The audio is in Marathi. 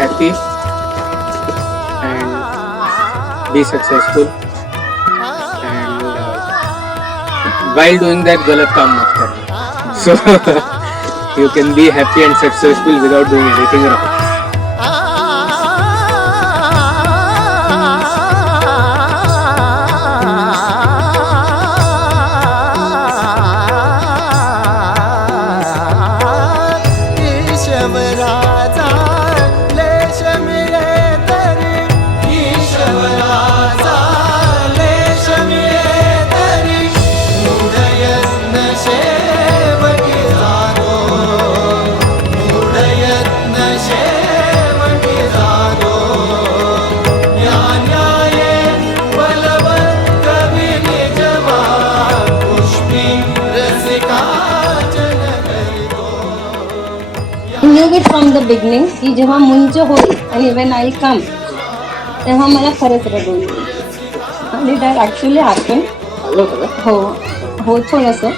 happy and be successful. And while doing that, गलत काम मत करना. So you can be happy and successful without doing anything wrong. knew it from the beginning की जेव्हा मुंज होईल आणि when I come तेव्हा मला खरंच रडू येईल आणि that actually happened. हो हो थोडंसं